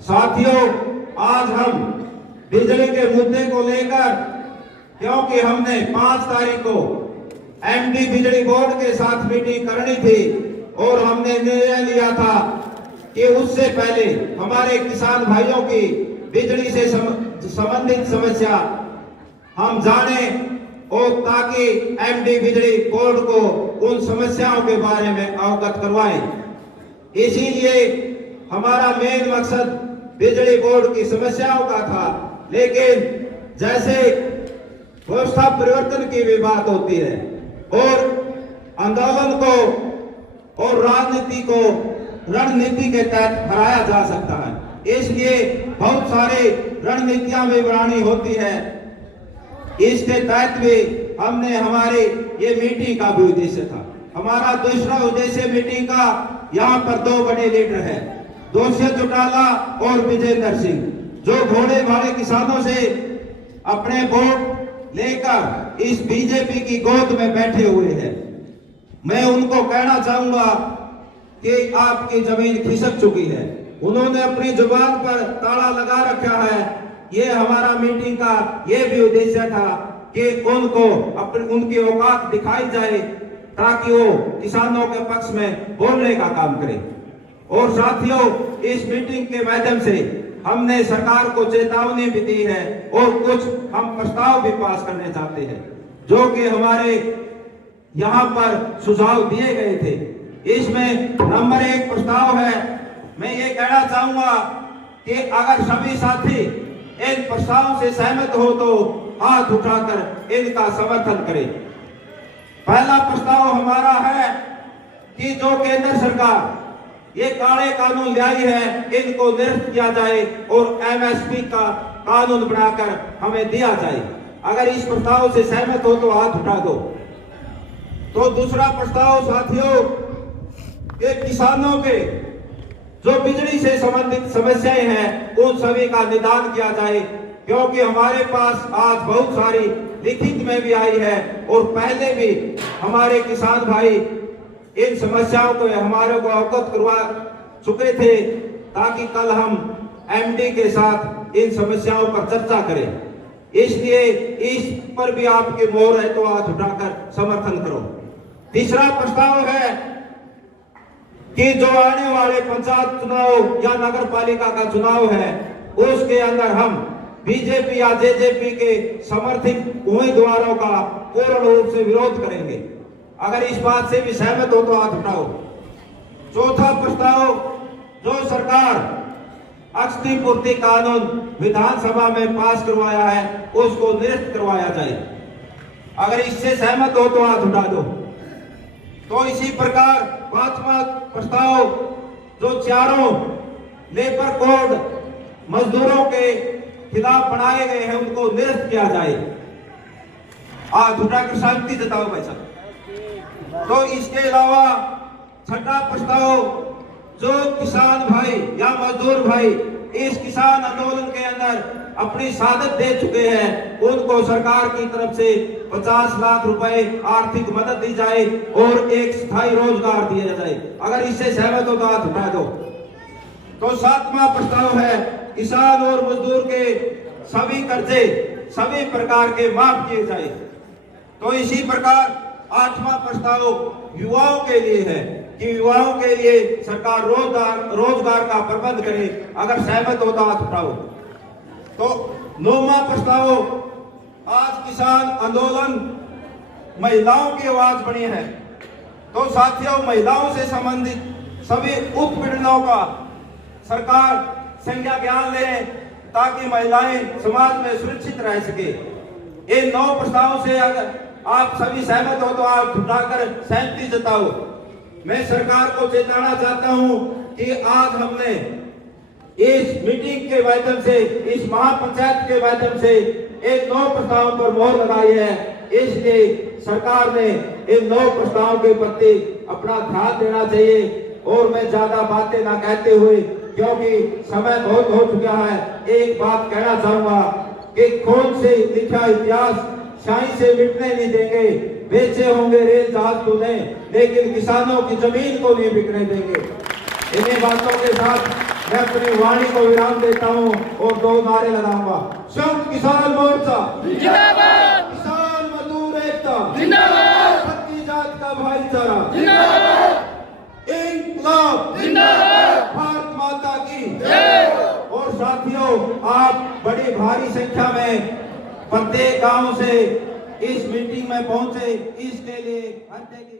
साथियों, आज हम बिजली के मुद्दे को लेकर, क्योंकि हमने 5 तारीख को एमडी बिजली बोर्ड के साथ मीटिंग करनी थी और हमने निर्णय लिया था कि उससे पहले हमारे किसान भाइयों की बिजली से संबंधित समस्या हम जाने और ताकि एमडी बिजली बोर्ड को उन समस्याओं के बारे में अवगत करवाएं। इसीलिए हमारा मेन मकसद बिजली बोर्ड की समस्याओं का था, लेकिन जैसे व्यवस्था परिवर्तन की भी बात होती है और आंदोलन को और राजनीति को रणनीति के तहत हराया जा सकता है, इसलिए बहुत सारी रणनीतियां भी बनानी होती है। इसके तहत भी हमने हमारी ये मीटिंग का भी उद्देश्य था। हमारा दूसरा उद्देश्य मीटिंग का, यहाँ पर 2 बड़े लीडर हैं, दोषी चौटाला और विजेंद्र सिंह, जो घोड़े भाड़े किसानों से अपने वोट लेकर इस बीजेपी की गोद में बैठे हुए हैं। मैं उनको कहना चाहूंगा कि आपकी जमीन खिसक चुकी है। उन्होंने अपनी जुबान पर ताला लगा रखा है। ये हमारा मीटिंग का ये भी उद्देश्य था कि उनको उनकी औकात दिखाई जाए ताकि वो किसानों के पक्ष में बोलने का काम करें। और साथियों, इस मीटिंग के माध्यम से हमने सरकार को चेतावनी भी दी है और कुछ हम प्रस्ताव भी पास करने चाहते हैं, जो कि हमारे यहाँ पर सुझाव दिए गए थे। इसमें नंबर 1 प्रस्ताव है, मैं ये कहना चाहूंगा कि अगर सभी साथी इन प्रस्तावों से सहमत हो तो हाथ उठाकर इनका समर्थन करें। पहला प्रस्ताव हमारा है कि जो केंद्र सरकार ये काले कानून लाई है, इनको निरस्त किया जाए और एमएसपी का कानून बनाकर हमें दिया जाए। अगर इस प्रस्ताव से सहमत हो तो हाथ उठा दो। तो दूसरा प्रस्ताव साथियों, कि किसानों के जो बिजली से संबंधित समस्याएं हैं उन सभी का निदान किया जाए, क्योंकि हमारे पास आज बहुत सारी लिखित में भी आई है और पहले भी हमारे किसान भाई इन समस्याओं को हमारे को अवगत करवा चुके थे, ताकि कल हम एमडी के साथ इन समस्याओं पर चर्चा करें। इसलिए इस पर भी आपकी मोहर है तो हाथ उठाकर समर्थन करो। तीसरा प्रस्ताव है कि जो आने वाले पंचायत चुनाव या नगर पालिका का चुनाव है, उसके अंदर हम बीजेपी या जेजेपी के समर्थित उम्मीदवारों का पूर्ण रूप से विरोध करेंगे। अगर इस बात से भी सहमत हो तो हाथ उठाओ। चौथा प्रस्ताव, जो सरकार क्षतिपूर्ति कानून विधानसभा में पास करवाया है उसको निरस्त करवाया जाए। अगर इससे सहमत हो तो हाथ उठा दो। तो इसी प्रकार 5वां प्रस्ताव, जो चारों लेबर कोड मजदूरों के खिलाफ बनाए गए हैं उनको निरस्त किया जाए। हाथ उठाकर शांति जताओ भाई साहब। तो इसके अलावा 6ठा प्रस्ताव, जो किसान भाई या मजदूर भाई इस किसान आंदोलन के अंदर अपनी शहादत दे चुके हैं, उनको सरकार की तरफ से 50 लाख रुपए आर्थिक मदद दी जाए और एक स्थायी रोजगार दिया जाए। अगर इससे सहमत हो तो हाथ उठा दो। तो 7वां प्रस्ताव है, किसान और मजदूर के सभी कर्जे सभी प्रकार के माफ किए जाए। तो इसी प्रकार 8वां प्रस्ताव युवाओं के लिए है कि युवाओं के लिए सरकार रोजगार का प्रबंध करे। अगर सहमत हो तो हाथ उठाओ। तो 9वां प्रस्ताव, आज किसान आंदोलन महिलाओं की आवाज बनी है। तो साथियों, महिलाओं से संबंधित सभी उत्पीड़नों का सरकार संज्ञा ज्ञान ले ताकि महिलाएं समाज में सुरक्षित रह सके। इन 9 प्रस्तावों से अगर आप सभी सहमत हो तो आप उठाकर सहमति जताओ। मैं सरकार को चेताना चाहता हूं कि आज हमने इस मीटिंग के माध्यम से, इस महापंचायत के माध्यम से इन 9 प्रस्तावों पर मोहर लगाई है। इसलिए सरकार ने इन 9 प्रस्तावों के प्रति अपना ध्यान देना चाहिए। और मैं ज्यादा बातें ना कहते हुए, क्योंकि समय बहुत हो चुका है, एक बात कहना चाहूंगा कि खून से लिखा इतिहास शाही से मिटने नहीं देंगे। बेचे होंगे रेल जहाज तूने, लेकिन किसानों की जमीन को नहीं बिकने देंगे। इन्हीं बातों के साथ मैं अपनी वाणी को विराम देता हूं और 2 नारे लगाऊंगा। संयुक्त किसान मोर्चा जिंदाबाद, किसान मजदूर एकता जिंदाबाद, सबकी जात का भाईचारा जिंदाबाद, इंकलाब जिंदाबाद, भारत माता की जय। और साथियों, आप बड़ी भारी संख्या में प्रत्येक गांव से इस मीटिंग में पहुंचे, इसके लिए हत्या की